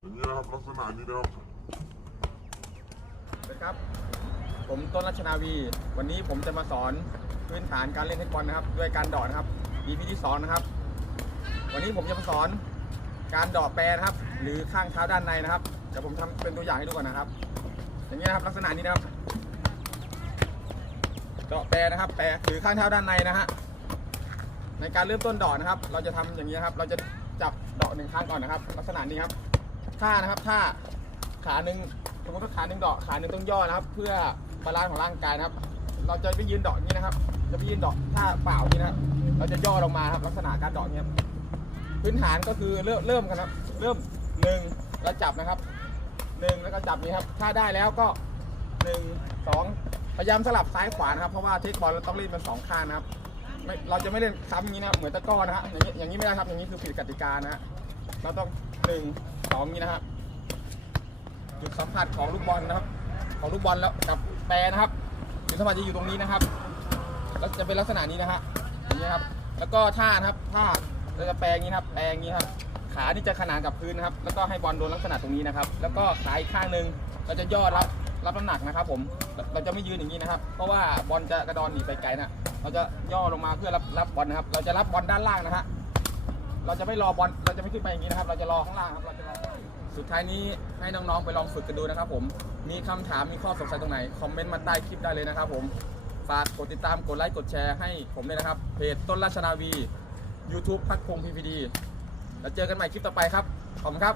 อย่างนี้นะครับลักษณะนี้นะครับสวัสดีครับ ผมต้นรัชนาวี วันนี้ผมจะมาสอนพื้นฐานการเล่นเทคบอลนะครับ ด้วยการดอดนะครับ EP ที่สองนะครับ วันนี้ผมจะมาสอนการดอดแปรนะครับ หรือข้างเท้าด้านในนะครับเดี๋ยวผมทำเป็นตัวอย่างให้ดูก่อนนะครับ อย่างนี้นะครับลักษณะนี้นะครับดาะแปรนะครับ แปรหรือข้างเท้าด้านในนะฮะในการเริ่มต้นดอดนะครับ เราจะทำอย่างนี้ครับ เราจะจับดาะหนึ่งครั้งก่อนนะครับ ลักษณะนี้ครับ ท่านะครับท่าขาหนึ่งสมมติว่าขาหนึ่งเดาะขาหนึ่งต้องย่อนะครับ เพื่อบาลานซ์ของร่างกายนะครับ เราจะไปยืนเดาะอย่างนี้นะครับ จะไปยืนเดาะท่าเปล่าอย่างนี้นะครับเราจะย่อลงมาครับลักษณะการเดาะอย่างนี้ครับพื้นฐานก็คือเริ่มเริ่มกันครับ เริ่มหนึ่งแล้วจับนะครับหนึ่งแล้วก็จับนี้ครับ ถ้าได้แล้วก็หนึ่งสองพยายามสลับซ้ายขวานะครับ เพราะว่าเทคบอลเราต้องเล่นเป็นสองข้างนะครับไม่เราจะไม่เล่นซ้ำอย่างนี้นะครับเหมือนตะก้อนะฮะอย่างนี้อย่างนี้ไม่ได้ครับอย่างนี้คือผิดกติกานะฮะ เราต้องหนึ่งสองอย่นี้นะฮะจุดสัมผัสของลูกบอลนะครับ ของลูกบอลแล้วกับแปรนะครับจุดสัมผัสจะอยู่ตรงนี้นะครับแล้วจะเป็นลักษณะนี้นะฮะอย่างนี้ครับ แล้วก็ท่านะครับท่าเราจะแปลงนี้ครับ แปลงอย่างนี้ครับ ขานี่จะขนานกับพื้นนะครับ แล้วก็ให้บอลโดนลักษณะตรงนี้นะครับ แล้วก็ขาอีกข้างหนึ่งเราจะย่อรับรับน้ำหนักนะครับ ผมเราจะไม่ยืนอย่างนี้นะครับ เพราะว่าบอลจะกระดอนหนีไปไกลนะเราจะย่อลงมาเพื่อรับรับบอลนะครับ เราจะรับบอลด้านล่างนะฮะ เราจะไม่รอบอลเราจะไม่ขึ้นไปอย่างนี้นะครับ เราจะรอข้างล่างครับเราจะรอสุดท้ายนี้ให้น้องๆไปลองฝึกกันดูนะครับ ผมมีคำถามมีข้อสงสัยตรงไหนคอมเมนต์มาใต้คลิปได้เลยนะครับ ผมฝากกดติดตามกดไลค์กดแชร์ให้ผมด้วยนะครับเพจต้นราชนาวี YouTube พักพงพีพีดีแล้วเจอกันใหม่คลิปต่อไปครับขอบคุณครับ